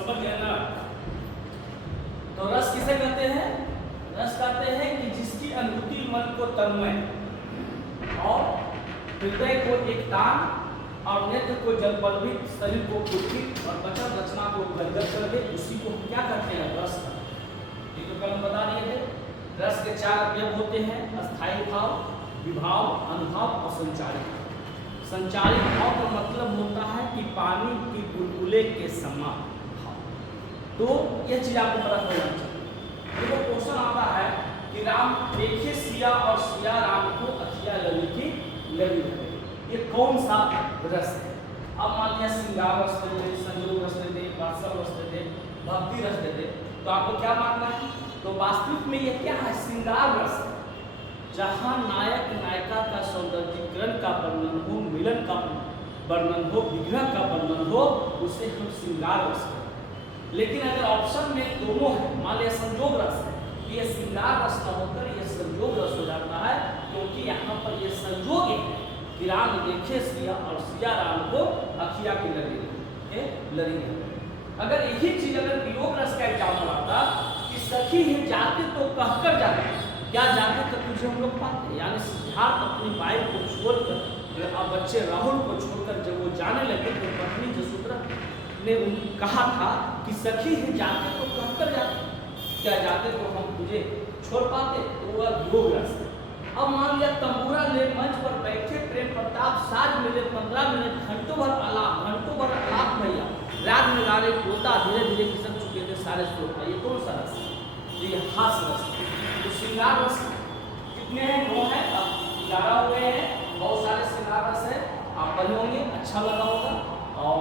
समझ गए ना। तो रस किसे कहते हैं? रस कहते हैं कि जिसकी अनुभूति मन को तन्मय और हृदय को एक तान और नेत्र को जलपल्वित, शरीर को पुलकित और वचन रचना को गदगद कर दे, उसी को हम क्या कहते हैं? रस। ये तो कल हम बता दिए थे। रस के 4 अवयव होते हैं: अस्थायी भाव, विभाव, अनुभाव और संचारित भाव। संचारित भाव का मतलब होता है कि पानी की बुलबुले के समान भाव। तो यह चीज आपको पता होना चाहिए। देखो क्वेश्चन आता है कि राम देखे सिया और सिया राम को अखिया लगी की लगी है, ये कौन सा रस है? अब मान लिया श्रृंगार रस दे दे, संयोग रस दे दे, वात्सल रस दे दे, भक्ति रस दे दे, तो आपको क्या मानना है? तो वास्तविक में ये क्या है? श्रृंगार रस है। जहाँ नायक नायिका का सौंदर्यीकरण का वर्णन हो, मिलन का वर्णन हो, विग्रह का वर्णन हो, उसे हम श्रृंगार रस कहते हैं। लेकिन अगर ऑप्शन में दोनों है, मान लिया संयोग रस है, ये श्रृंगार रस न होकर ये संयोग रस हो जाता है, क्योंकि यहाँ पर ये संयोग है कि राम देखे सिया और सिया राम को अखिया की लड़ी है। अगर यही चीज अगर वियोग रस का एग्जाम्पल आता कि सखी है जाते तो कहकर जाते, क्या जाते तो तुझे हम लोग पाते, यानी सिद्धार्थ अपनी वाइफ को छोड़कर अब बच्चे राहुल को छोड़कर जब वो जाने लगे तो पत्नी जसोधरा ने कहा था कि सखी है जाते तो कहकर जाते, क्या जाते तो हम तुझे छोड़ पाते, तो वह वियोग रस है। अब मान लिया तंबूरा ले मंच पर बैठे, प्रेम प्रताप साज मिले 15 मिनट, घंटों भर आलाप भैया, रात में गाने होता धीरे धीरे खिसक चुके थे सारे श्रोता। ये कौन सा रस है? ये हास रस। तो श्रृंगार रस कितने हैं? 9 है, अब 11 हुए हैं। बहुत सारे श्रृंगार रस है, आप पढ़े होंगे, अच्छा लगा होगा। और